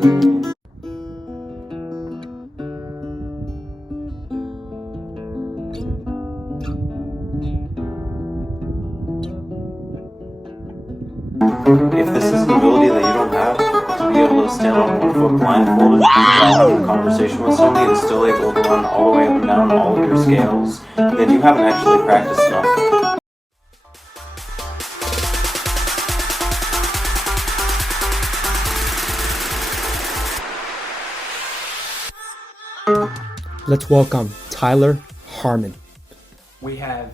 If this is an ability that you don't have, to be able to stand on one foot blindfolded while having a conversation with somebody and still able to run all the way up and down all of your scales, then you haven't actually practiced enough. Let's welcome Tyler Harmon. We have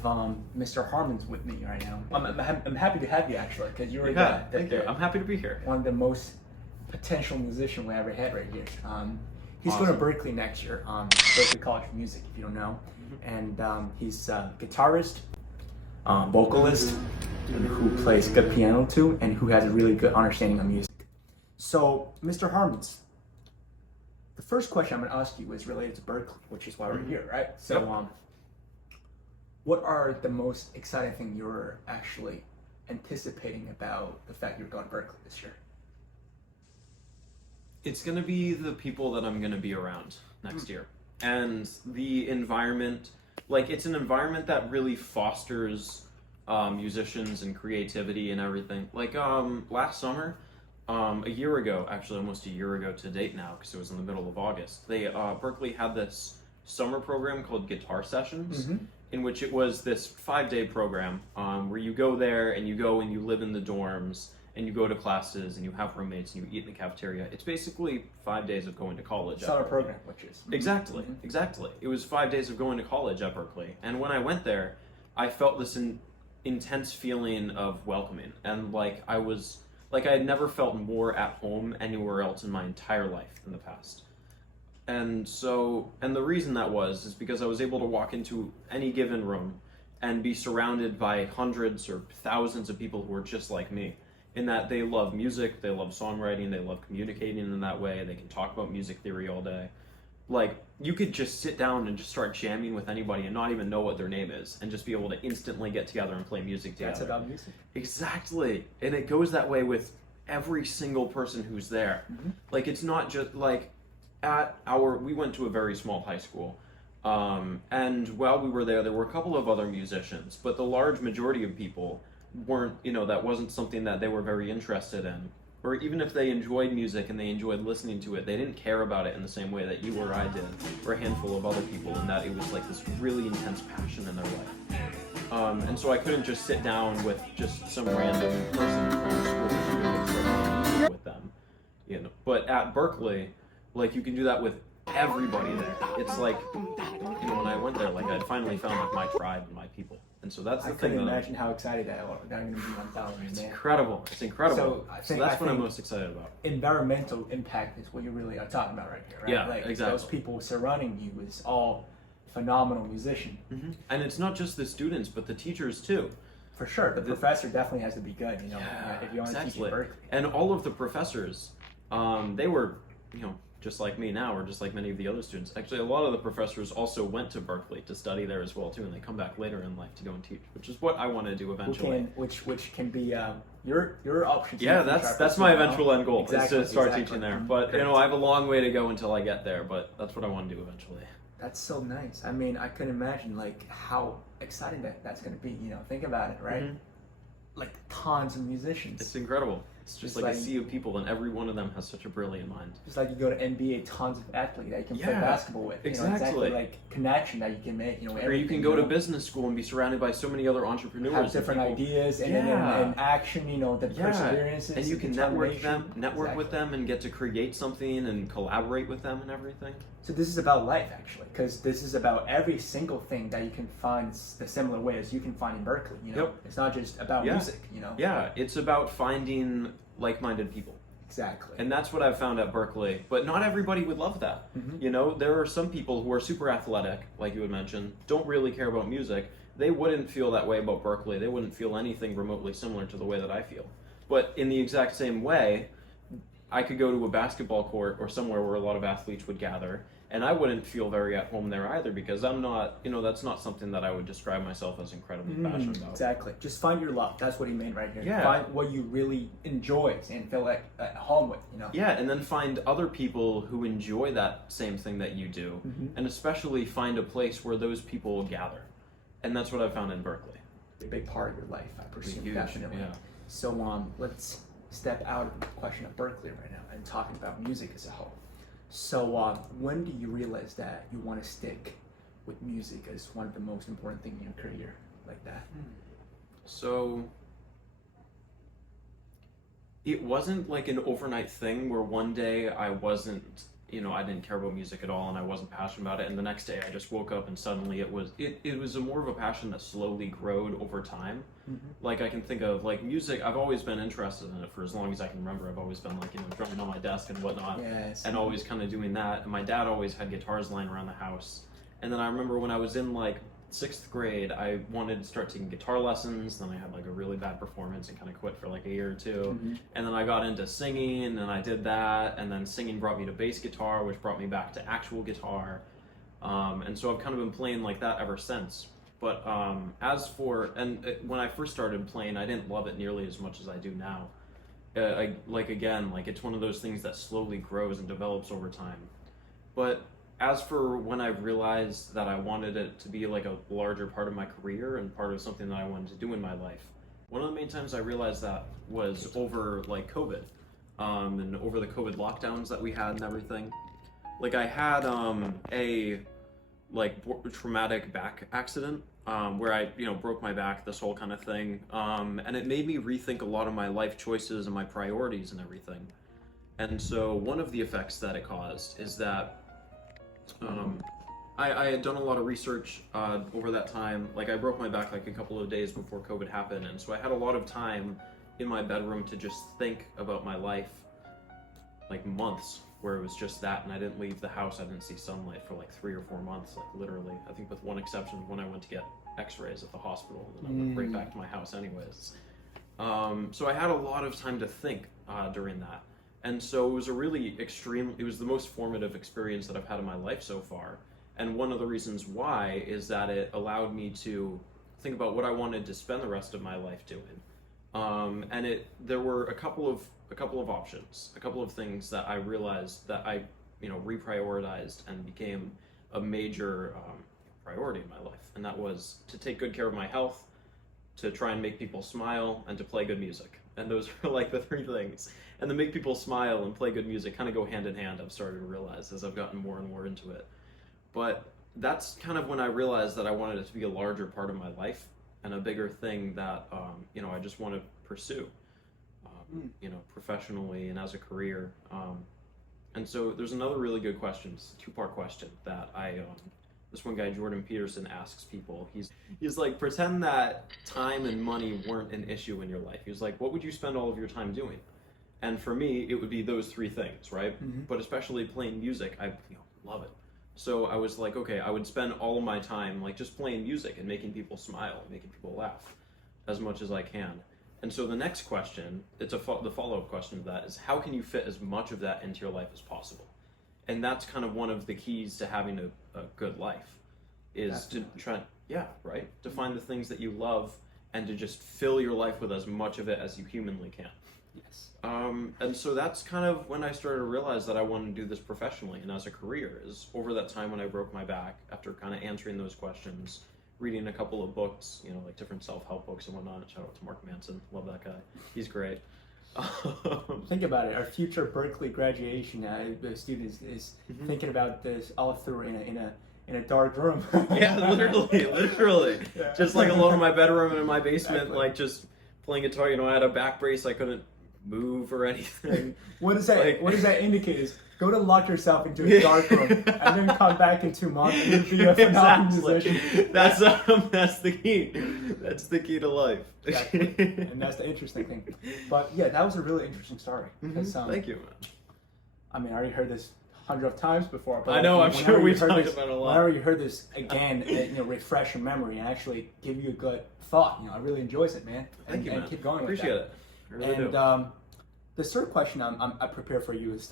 Mr. Harmon's with me right now. I'm happy to have you actually, because you're Thank you. I'm happy to be here. one of the most potential musician we ever had right here. He's going to Berklee next year, Berklee College of Music, if you don't know. And he's a guitarist, vocalist, who plays good piano too, and who has a really good understanding of music. So, Mr. Harmon's, the first question I'm going to ask you is related to Berklee, which is why we're here, right? So, what are the most exciting thing you're actually anticipating about the fact you're going to Berklee this year? It's going to be the people that I'm going to be around next year. And the environment, like it's an environment that really fosters musicians and creativity and everything. Like last summer, a year ago, actually almost a year ago to date now, because it was in the middle of August, Berklee had this summer program called Guitar Sessions. In which it was this 5-day program where you go there and you go and you live in the dorms and you go to classes and you have roommates and you eat in the cafeteria. It's basically 5 days of going to college. It's not a program, which is. Exactly. It was 5 days of going to college at Berklee. And when I went there, I felt this intense feeling of welcoming. And I had never felt more at home anywhere else in my entire life in the past. And the reason that is because I was able to walk into any given room and be surrounded by hundreds or thousands of people who are just like me, in that they love music, they love songwriting, they love communicating in that way, they can talk about music theory all day. Like, you could just sit down and just start jamming with anybody and not even know what their name is, and just be able to instantly get together and play music together. That's about music. Exactly. And it goes that way with every single person who's there. Like, it's not just like, we went to a very small high school, and while we were there were a couple of other musicians, but the large majority of people weren't, that wasn't something that they were very interested in. Or even if they enjoyed music and they enjoyed listening to it, they didn't care about it in the same way that you or I did, or a handful of other people, in that it was like this really intense passion in their life. And so I couldn't just sit down with just some random person from school and start playing music with them. But at Berklee, you can do that with everybody there. It's like, when I went there, I finally found my tribe and my people. And so that's the thing. I couldn't imagine how excited I'm going to be on top of It's incredible. It's incredible. So that's what I'm most excited about. Environmental impact is what you really are talking about right here, right? Yeah, exactly. Those people surrounding you is all phenomenal musician. And it's not just the students, but the teachers too. For sure. The professor definitely has to be good, if you want to teach at Berklee. And all of the professors, they were, just like me now, or just like many of the other students. Actually, a lot of the professors also went to Berklee to study there as well too, and they come back later in life to go and teach, which is what I want to do eventually. Which can be your option. Yeah, that's my eventual end goal, is to start teaching there. But Great. I have a long way to go until I get there, but that's what I want to do eventually. That's so nice. I mean, I can imagine how exciting that's going to be. Think about it, right? Tons of musicians. It's incredible. It's just like a sea of people, and every one of them has such a brilliant mind. Just like you go to NBA, tons of athletes that you can play basketball with. Exactly. Connection that you can make. Or you can go to business school and be surrounded by so many other entrepreneurs. Have different ideas and action. The perseverances. And you can network with them, and get to create something and collaborate with them and everything. So this is about life, actually, because this is about every single thing that you can find the similar way as you can find in Berklee. It's not just about music. Yeah, it's about finding like-minded people. Exactly. And that's what I've found at Berklee. But not everybody would love that. There are some people who are super athletic, like you had mentioned, don't really care about music. They wouldn't feel that way about Berklee. They wouldn't feel anything remotely similar to the way that I feel. But in the exact same way, I could go to a basketball court or somewhere where a lot of athletes would gather, and I wouldn't feel very at home there either, because I'm not, that's not something that I would describe myself as incredibly passionate about. Exactly. Just find your love. That's what he meant right here. Yeah. Find what you really enjoy and feel like at home with, Yeah, and then find other people who enjoy that same thing that you do, and especially find a place where those people gather. And that's what I found in Berklee. A big part of your life, I presume, Huge, definitely. yeah. So let's step out of the question of Berklee right now and talking about music as a whole. So when do you realize that you want to stick with music as one of the most important things in your career like that? So it wasn't like an overnight thing where one day I wasn't, I didn't care about music at all and I wasn't passionate about it, and the next day I just woke up and suddenly it was more of a passion that slowly growed over time. Like I can think of like music, I've always been interested in it for as long as I can remember. I've always been like, drumming on my desk and whatnot, and always kind of doing that. And my dad always had guitars lying around the house. And then I remember when I was in like 6th grade, I wanted to start taking guitar lessons. Then I had like a really bad performance and kind of quit for like a year or two. And then I got into singing and I did that. And then singing brought me to bass guitar, which brought me back to actual guitar. And so I've kind of been playing like that ever since. But when I first started playing, I didn't love it nearly as much as I do now. It's one of those things that slowly grows and develops over time. But as for when I realized that I wanted it to be like a larger part of my career and part of something that I wanted to do in my life, one of the main times I realized that was over like COVID, and over the COVID lockdowns that we had and everything. Like I had a traumatic back accident where I broke my back, this whole kind of thing, and it made me rethink a lot of my life choices and my priorities and everything. And so one of the effects that it caused is that I had done a lot of research over that time. Like I broke my back like a couple of days before COVID happened, and so I had a lot of time in my bedroom to just think about my life, like months where it was just that, and I didn't leave the house. I didn't see sunlight for like 3 or 4 months, like literally. I think with one exception, when I went to get x-rays at the hospital, and then I went right back to my house anyways. So I had a lot of time to think during that. And so it was it was the most formative experience that I've had in my life so far. And one of the reasons why is that it allowed me to think about what I wanted to spend the rest of my life doing. There were a couple of options, a couple of things that I realized that I, reprioritized and became a major priority in my life. And that was to take good care of my health, to try and make people smile, and to play good music. And those are like the 3 things. And to make people smile and play good music kind of go hand in hand, I've started to realize as I've gotten more and more into it. But that's kind of when I realized that I wanted it to be a larger part of my life and a bigger thing that, I just want to pursue, professionally and as a career. And so there's another really good question, it's a 2-part question that this one guy, Jordan Peterson, asks people. He's like, pretend that time and money weren't an issue in your life. He was like, what would you spend all of your time doing? And for me, it would be those 3 things, right? But especially playing music, I love it. So I was like, okay, I would spend all of my time like just playing music and making people smile and making people laugh as much as I can. And so the next question, the follow-up question to that is, how can you fit as much of that into your life as possible? And that's kind of one of the keys to having a good life, is to try, to find the things that you love and to just fill your life with as much of it as you humanly can. Yes. And so that's kind of when I started to realize that I wanted to do this professionally and as a career, is over that time when I broke my back, after kind of answering those questions, reading a couple of books, like different self-help books and whatnot. Shout out to Mark Manson, love that guy, he's great. Think about it, our future Berklee graduation students is thinking about this all through in a dark room. Yeah, literally. Yeah. Just like alone in my bedroom and in my basement, Exactly. like just playing guitar. I had a back brace, I couldn't move or anything. What does that indicate? Is go to lock yourself into a dark room and then come back in 2 months and you'll be a phenomenal musician. That's the key. That's the key to life. Exactly. And that's the interesting thing. But yeah, that was a really interesting story. Thank you, man. I mean, I already heard this 100 times before. But I know, I'm sure we've talked about it a lot. Whenever you heard this again, refresh your memory and actually give you a good thought. I really enjoys it, man. Thank you, man. And keep going. Appreciate it. I really and do. The third question I prepared for you is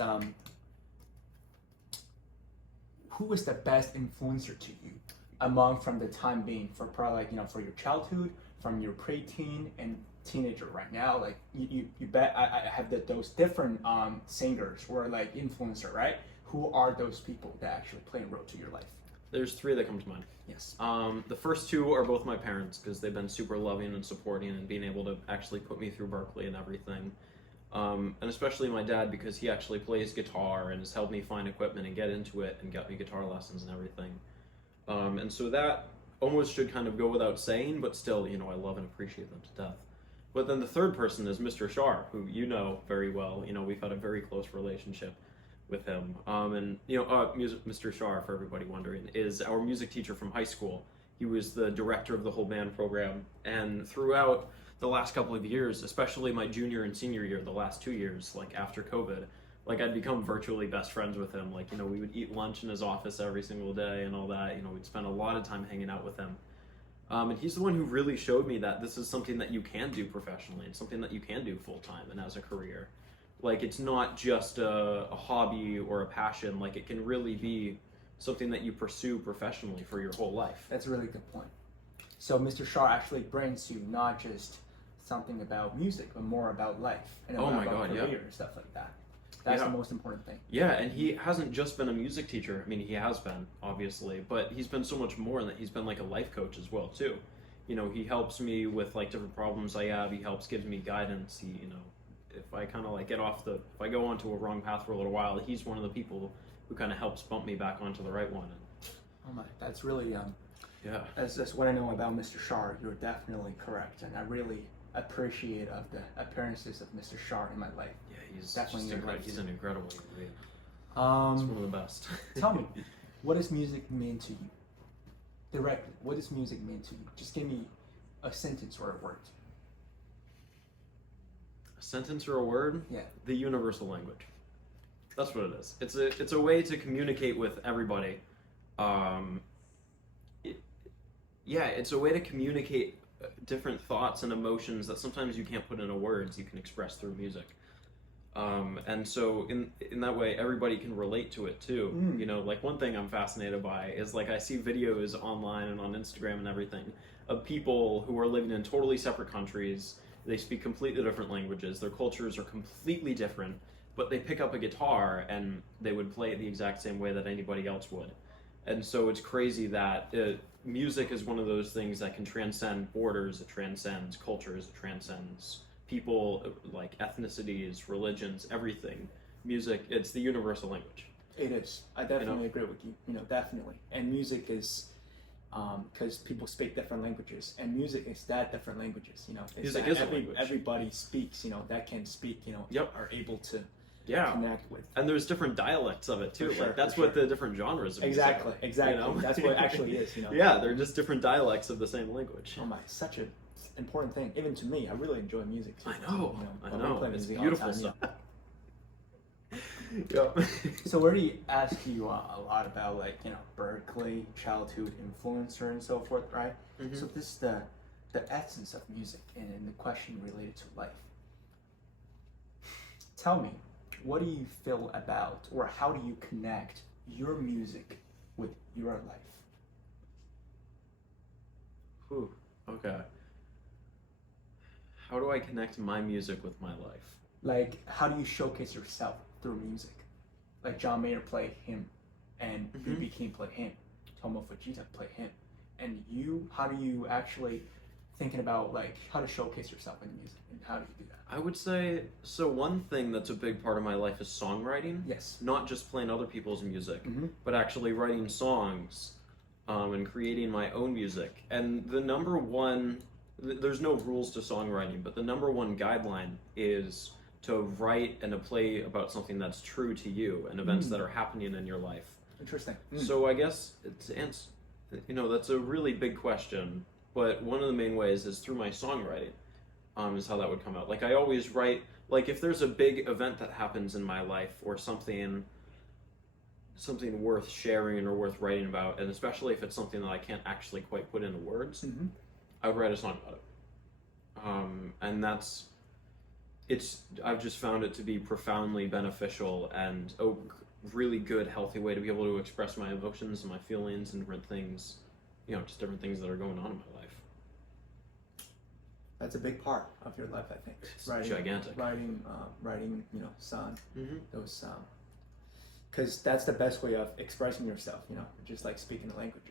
who was the best influencer to you among from the time being for probably like for your childhood, from your preteen and teenager right now? Like you bet I have those different singers or like influencer, right? Who are those people that actually play a role to your life? There's three that come to mind. Yes. The first two are both my parents because they've been super loving and supporting and being able to actually put me through Berklee and everything. And especially my dad because he actually plays guitar and has helped me find equipment and get into it and got me guitar lessons and everything. And so that almost should kind of go without saying, but still, I love and appreciate them to death. But then the third person is Mr. Shar, who you know very well. We've had a very close relationship with him. Mr. Shar, for everybody wondering, is our music teacher from high school. He was the director of the whole band program, and throughout the last couple of years, especially my junior and senior year, the last 2 years, like after COVID, like I'd become virtually best friends with him. Like, we would eat lunch in his office every single day and all that. We'd spend a lot of time hanging out with him. And he's the one who really showed me that this is something that you can do professionally and something that you can do full-time and as a career. Like, it's not just a hobby or a passion. Like, it can really be something that you pursue professionally for your whole life. That's a really good point. So Mr. Shar actually brings you not just something about music, but more about life and about career and stuff like that. That's the most important thing. Yeah, and he hasn't just been a music teacher. I mean, he has been, obviously, but he's been so much more in that he's been like a life coach as well, too. He helps me with like different problems I have. He helps give me guidance. He, if I kind of like if I go onto a wrong path for a little while, he's one of the people who kind of helps bump me back onto the right one. Oh my, that's really, yeah. That's what I know about Mr. Shar. You're definitely correct, and I really appreciate of the appearances of Mr. Shar in my life. Yeah, he's definitely he's an incredible human being. He's one of the best. Tell me, what does music mean to you? Directly, what does music mean to you? Just give me a sentence or a word. A sentence or a word? Yeah. The universal language. That's what it is. It's a way to communicate with everybody. It's a way to communicate different thoughts and emotions that sometimes you can't put into words. You can express through music. And so in that way, everybody can relate to it too. Like one thing I'm fascinated by is like I see videos online and on Instagram and everything of people who are living in totally separate countries. They speak completely different languages. Their cultures are completely different, but they pick up a guitar and they would play it the exact same way that anybody else would. And so it's crazy that music is one of those things that can transcend borders. It transcends cultures. It transcends people, like ethnicities, religions, everything. Music, it's the universal language. It is. I definitely agree with you. Definitely. And music is, because people speak different languages, and music is that different languages. Music is a language. Everybody speaks. That can speak. Are able to connect with. And there's different dialects of it too. For sure, like that's what the different genres of exactly. music are. Exactly. That's what it actually is. Yeah, they're just different dialects of the same language. Oh my, such an important thing. Even to me, I really enjoy music too. I know. It's beautiful stuff. Yep. So we already asked you a lot about Berklee, childhood influencer, and so forth, right? Mm-hmm. So this is the essence of music and the question related to life. Tell me, what do you feel about, or how do you connect your music with your life? Ooh, okay. How do I connect my music with my life? Like, how do you showcase yourself through music? Like John Mayer played him, and B.B. King played him. Tomo Fujita played him. And you, how do you actually thinking about how to showcase yourself in music, and how do you do that? I would say, so one thing that's a big part of my life is songwriting. Yes. Not just playing other people's music, but actually writing songs and creating my own music. And the number one, there's no rules to songwriting, but the number one guideline is to write and to play about something that's true to you and events that are happening in your life. Interesting. So I guess that's a really big question, but one of the main ways is through my songwriting. Is how that would come out. Like I always write, like if there's a big event that happens in my life or something worth sharing or worth writing about, and especially if it's something that I can't actually quite put into words, I would write a song about it. And that's I've just found it to be profoundly beneficial and a really good, healthy way to be able to express my emotions and my feelings and different things, just different things that are going on in my life. That's a big part of your life, I think. It's gigantic. Writing, song. Mm-hmm. Those, because that's the best way of expressing yourself. Just like speaking a language.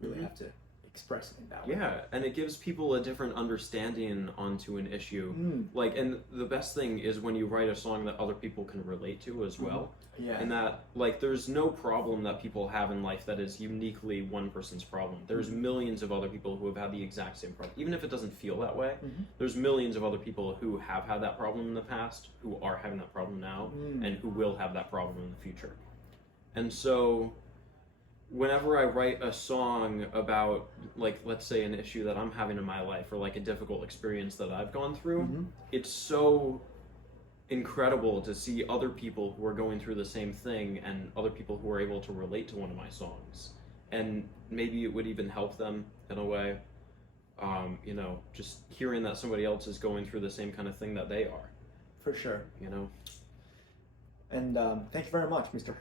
You really have to express it in that way. Yeah, and it gives people a different understanding onto an issue. Like, and the best thing is when you write a song that other people can relate to as well. Yeah. And that, like, there's no problem that people have in life that is uniquely one person's problem. There's millions of other people who have had the exact same problem. Even if it doesn't feel that way, there's millions of other people who have had that problem in the past, who are having that problem now, and who will have that problem in the future. And so whenever I write a song about, like, let's say an issue that I'm having in my life or like a difficult experience that I've gone through, it's so incredible to see other people who are going through the same thing and other people who are able to relate to one of my songs. And maybe it would even help them in a way, just hearing that somebody else is going through the same kind of thing that they are. For sure. And thank you very much, Mr.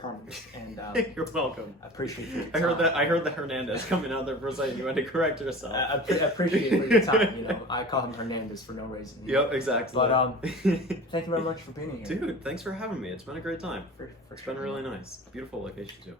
Harmon. And You're welcome. I appreciate your time. I heard that Hernandez coming out there for a second. You had to correct yourself. I appreciate it for your time. I call him Hernandez for no reason. Yep, exactly. But thank you very much for being here. Dude, thanks for having me. It's been a great time. It's been really nice. Beautiful location too.